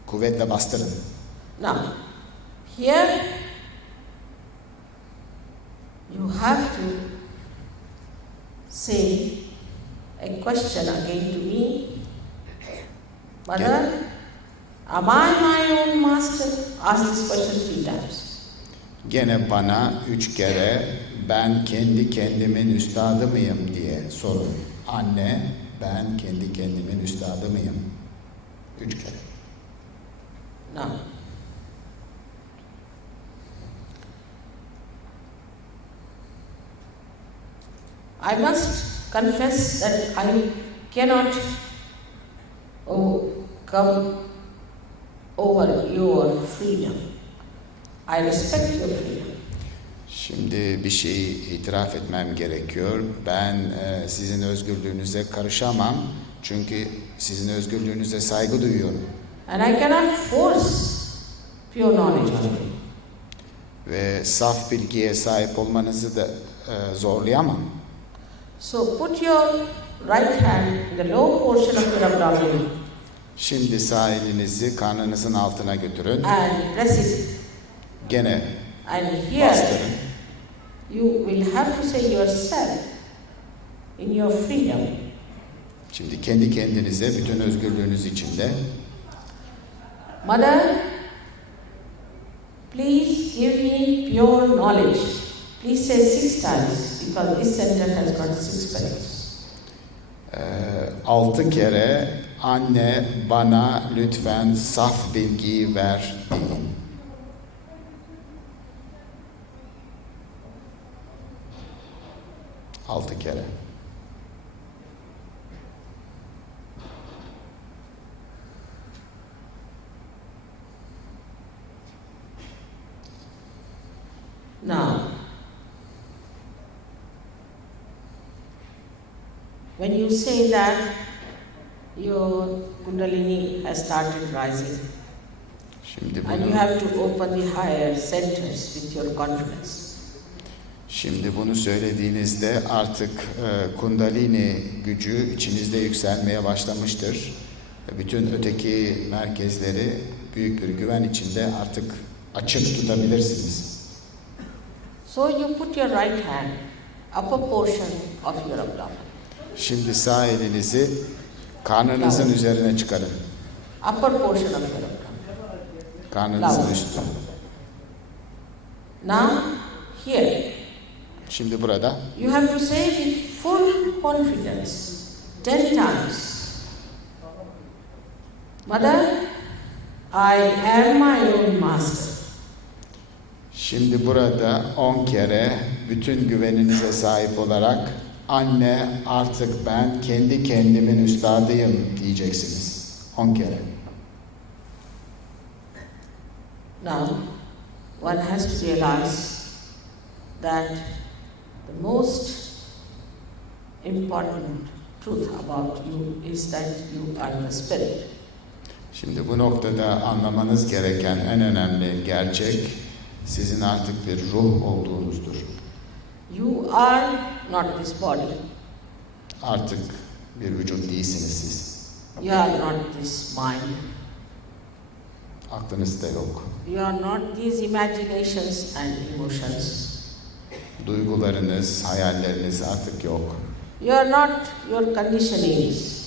Kuvvetle bastırın. Now, here you have to say a question again to me. Mother, am I my own master? Ask this question 3 times. Gene bana 3 kere ben kendi kendimin üstadı mıyım diye sorun. Anne, ben kendi kendimin üstadı mıyım? 3 kere. Now, I must confess that I cannot come over your freedom. I respect your freedom. Şimdi bir şeyi itiraf etmem gerekiyor. Ben sizin özgürlüğünüze karışamam. Çünkü sizin özgürlüğünüze saygı duyuyorum. And I cannot force pure knowledge on you. Ve saf bilgiye sahip olmanızı da zorlayamam. So put your right hand in the low portion of your abdomen Şimdi sağ elinizi karnınızın altına götürün. and press it. Gene And here bastırın. you will have to say yourself in your freedom. Şimdi kendi kendinize bütün özgürlüğünüz içinde Mother, please give me pure knowledge. Please say 6 times because this center has got 6 petals. 6 kere anne bana lütfen saf bilgiyi ver deyin. 6 kere. Now, when you say that your Kundalini has started rising Şimdi and you bunu have to open the higher centers with your confidence. Şimdi bunu söylediğinizde artık Kundalini gücü içinizde yükselmeye başlamıştır. Bütün öteki merkezleri büyük bir güven içinde artık açık tutabilirsiniz. So you put your right hand, upper portion of your abdomen, Şimdi sağ elinizi karnınızın üzerine çıkarın. upper portion of your abdomen. Karnınızın üstü. Now, here, Şimdi burada you have to say with full confidence 10 times. Mother, I am my own master. Şimdi burada 10 kere bütün güveninize sahip olarak anne artık ben kendi kendimin üstadıyım diyeceksiniz. 10 kere. Now, one has to realize that the most important truth about you is that you are the spirit. Şimdi bu noktada anlamanız gereken en önemli gerçek sizin artık bir ruh olduğunuzdur. You are not this body. Artık bir vücut değilsiniz siz. You are not this mind. Aklınız da yok. You are not these imaginations and emotions. Duygularınız, hayalleriniz artık yok. You are not your conditionings.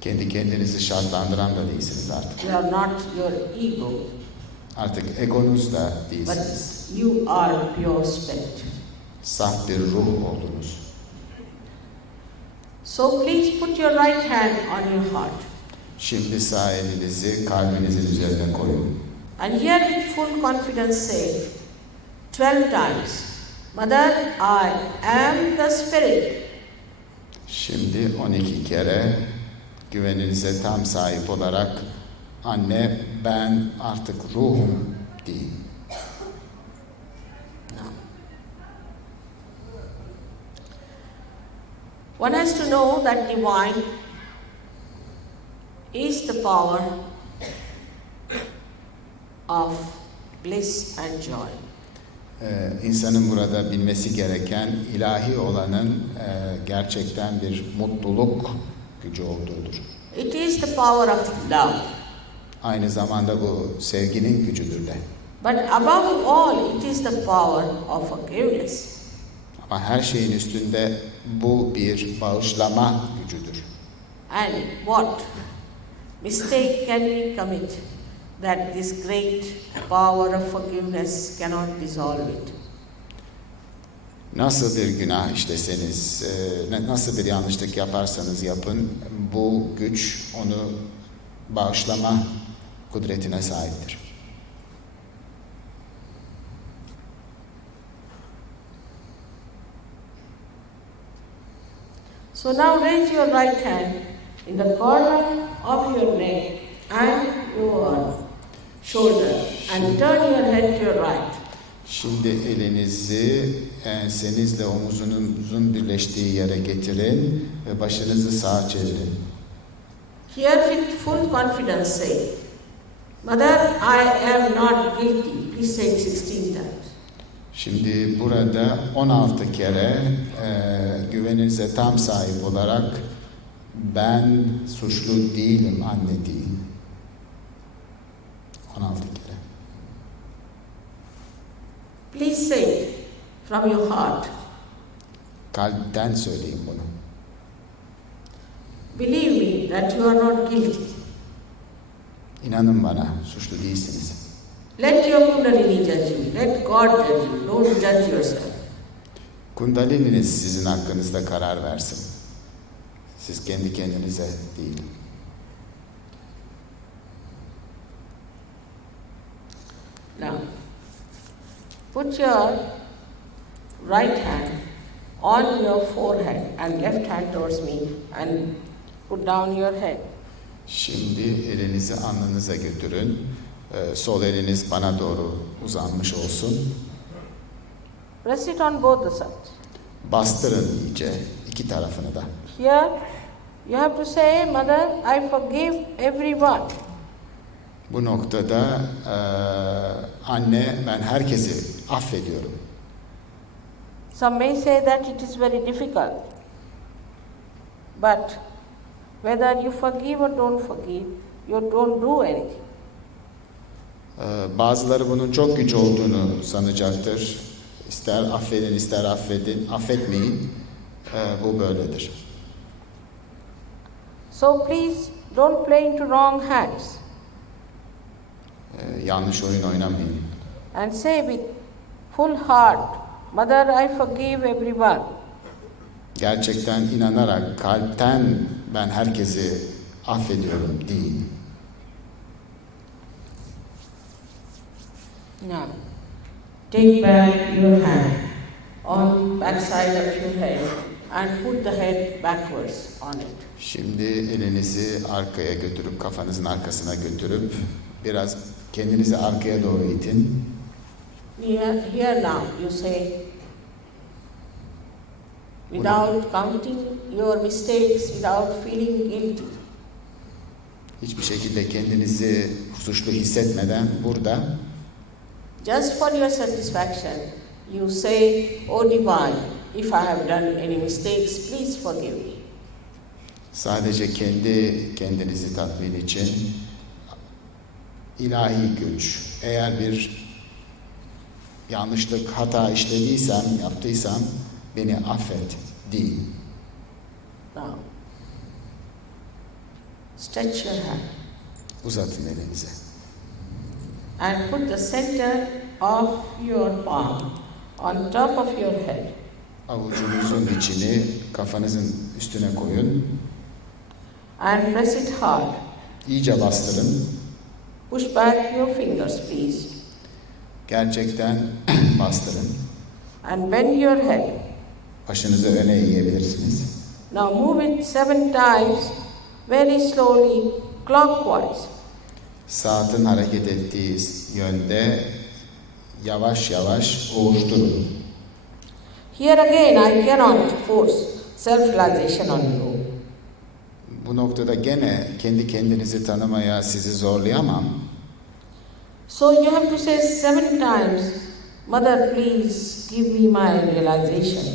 Kendi kendinizi şartlandıran da değilsiniz artık. You are not your ego. Artık egonuz da But değilsiniz. you are pure spirit. Saf bir ruh oldunuz. So please put your right hand on your heart. Şimdi sağ elinizi kalbinizin üzerine koyun. And here with full confidence say 12 times, Mother, I am the spirit. Şimdi 12 kere güveninize tam sahip olarak anne ben artık ruhum deyin. One has to know that divine is the power of bliss and joy. İnsanın burada bilmesi gereken ilahi olanın gerçekten bir mutluluk gücü olduğudur. It is the power of love. Aynı zamanda bu sevginin gücüdür de. But above all, it is the power of forgiveness. Ama her şeyin üstünde bu bir bağışlama gücüdür. And what mistake can we commit that this great power of forgiveness cannot dissolve it? Nasıl bir günah işleseniz, nasıl bir yanlışlık yaparsanız yapın, bu güç onu bağışlama kudretine sahiptir. So now raise your right hand in the corner of your neck and your shoulder and turn your head to your right. Şimdi elinizi ensenizle omuzunuzun birleştiği yere getirin ve başınızı sağa çevirin. Here with full confidence say, Mother, I am not guilty. Please say it 16 times. Şimdi burada 16 kere güveninize tam sahip olarak ben suçlu değilim anne deyin. 16 kere. Please say it from your heart. Kalpten söyleyin bunu. Believe me that you are not guilty. İnanın bana, suçlu değilsiniz. Let your Kundalini judge you. Let God judge you. Don't judge yourself. Kundalininiz sizin hakkınızda karar versin. Siz kendi kendinize değil. Now, put your right hand on your forehead and left hand towards me and put down your head. Şimdi elinizi alnınıza götürün. Sol eliniz bana doğru uzanmış olsun. Press it on both the sides. Bastırın iyice iki tarafını da. Here you have to say, Mother, I forgive everyone. Bu noktada anne ben herkesi affediyorum. Some may say that it is very difficult. But whether you forgive or don't forgive, you don't do anything. Bazıları bunun çok güç olduğunu sanacaktır. İster affedin, ister affetmeyin. Bu böyledir. So please don't play into wrong hands Yanlış oyun oynamayın. and say with full heart, Mother, I forgive everyone. Gerçekten inanarak, kalpten ben herkesi affediyorum deyin. Now, take back your hand on back side of your head and put the head backwards on it. Şimdi elinizi arkaya götürüp, kafanızın arkasına götürüp biraz kendinizi arkaya doğru itin. Here now you say, without counting your mistakes, without feeling guilty. Hiçbir şekilde kendinizi suçlu hissetmeden burada Just for your satisfaction, you say, O Divine, if I have done any mistakes, please forgive me. sadece kendinizi tatmin için ilahi güç, eğer bir yanlışlık, hata işlediysem, yaptıysam beni affet deyin. Now, stretch your hand Uzatın elinizi. and put the center of your palm on top of your head. Avucunuzun içini kafanızın üstüne koyun. And press it hard. İyice bastırın. Push back your fingers, please. Gerçekten bastırın. And bend your head. Başınızı öne eğebilirsiniz. Now move it 7 times, very slowly, clockwise. Saatin hareket ettiği yönde yavaş yavaş ovuşturun. Here again, I cannot force self-realization on you. Bu noktada gene kendi kendinizi tanımaya sizi zorlayamam. So you have to say 7 times, Mother, please give me my realization.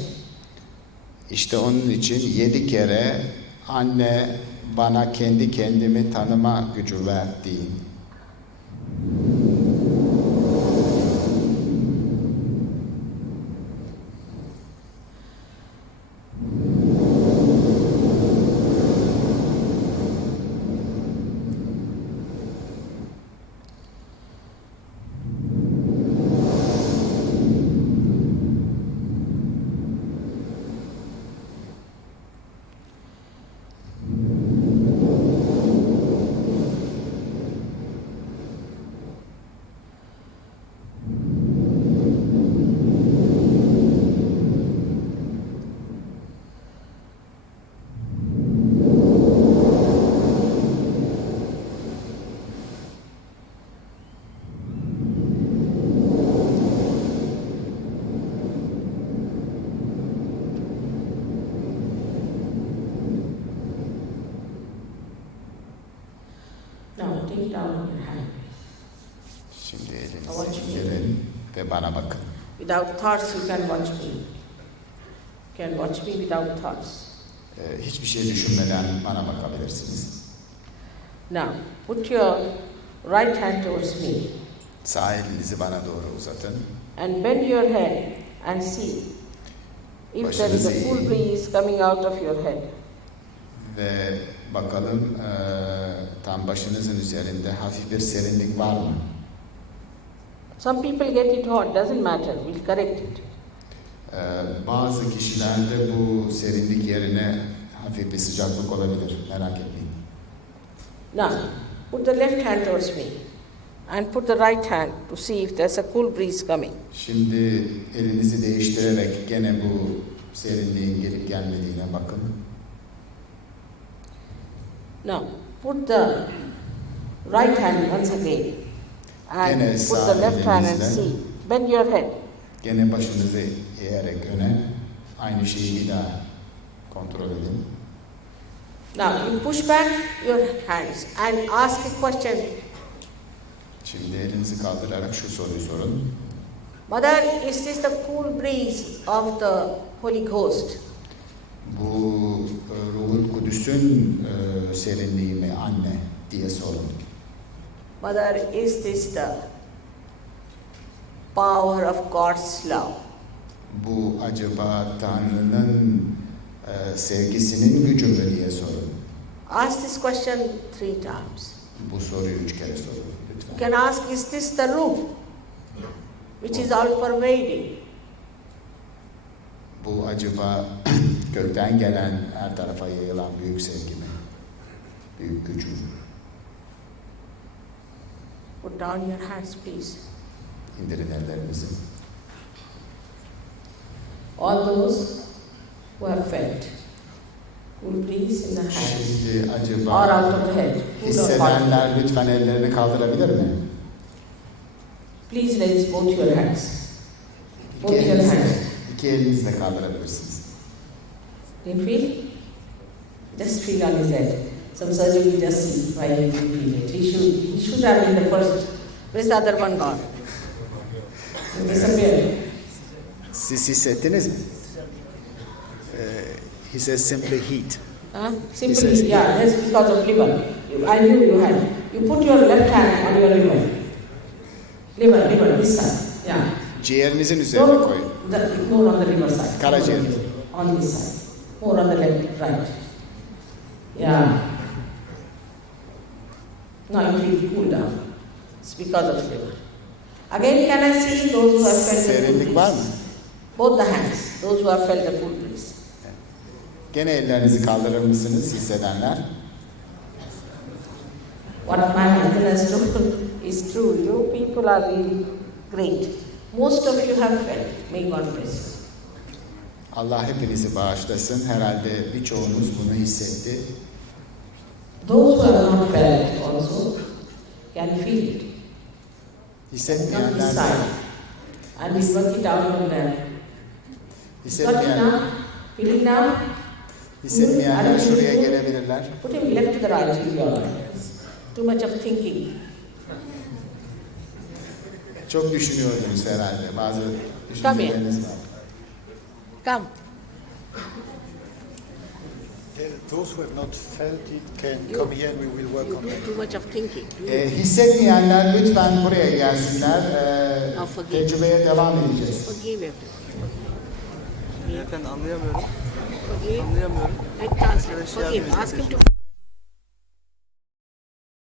İşte onun için 7 kere anne bana kendi kendimi tanıma gücü ver deyin. Now take down your hand. Şimdi elinizi indirin ve bana bakın. Without thoughts, you can watch me. You can watch me without thoughts. Hiçbir şey düşünmeden bana bakabilirsiniz. Now, put your right hand towards me Sağ elinizi bana doğru uzatın. and bend your head and see if there is a cool breeze coming out of your head. Ve bakalım tam başınızın üzerinde hafif bir serinlik var mı? Some people get it hot, doesn't matter, we'll correct it. Bazı kişilerde bu serinlik yerine hafif bir sıcaklık olabilir. Merak etmeyin. Now, put the left hand towards me and put the right hand to see if there's a cool breeze coming. Şimdi elinizi değiştirerek gene bu serinliğin gelip gelmediğine bakın. Now, put the right hand once again Gene and put sağ the left hand and elinizle. see. Bend your head. Gene başınızı eğerek öne aynı şeyi bir daha kontrol edin. Now, you push back your hands and ask a question. Şimdi elinizi kaldırarak şu soruyu sorun. Mother, is this the cool breeze of the Holy Ghost? Bu Ruhul Kudüs'ün serinliği mi anne diye sorun. Mother, is this the power of God's love? Bu acaba Tanrı'nın sevgisinin gücü mü diye sorun. Ask this question 3 times. Bu soruyu 3 kere sorun You lütfen. can ask, is this the root which is all pervading? Bu acaba gökten gelen her tarafa yayılan büyük sevgi mi? Büyük gücü mü? Put down your hands, please. İndirin ellerinizi. All those who have felt cool breeze in the hands Şimdi or acaba out of the head. Cool or hot. hissedenler lütfen ellerini kaldırabilir mi? Please raise both your hands. Both İki your elinizle, hands. iki elinizle kaldırabilirsiniz. Do you feel? Just feel on his head. Some surgery just see why he didn't feel it. He should have been the first. Where's the other one gone? He disappeared. Siz hissettiniz mi? He says simply heat. Huh? Simply, says- yeah, that's because of liver. I knew you had. You put your left hand on your liver. Liver, this side. Yeah. Ciğerinizin üzerine No, koyun. more on the liver side. Karaciğer. On this side. More on the left, right. Yeah. Now you feel cool down. It's because of liver. Again, can I see those who have felt the cool Serinlik var mı? breeze? Both the hands. Those who have felt the cool breeze. Gene ellerinizi kaldırır mısınız hissedenler? What my husband has told is true. You people are really great. Most of you have felt. May God bless you. Allah hepinizi bağışlasın. Herhalde birçoğunuz bunu hissetti. Those who have not felt also can feel it. Come this Hissetmeyenler de, side. And we work it out on them. Got it hissetmeyen, now? Feel it now? hissetmeyenler şuraya gelebilirler. Put him left to the right, if you are. Too much of thinking. Çok düşünüyordunuz herhalde. Bazı düşünceleriniz var. Come. Those who have not felt it can come here and we will work on it. Too much of thinking. Hissetmeyenler lütfen buraya gelsinler. Forgive. Tecrübeye devam edeceğiz. Forgive everyone. Zaten anlayamıyorum. Forgive. Anlayamıyorum. And translate. Arkadaş yardım Forgive. edin. Ask him to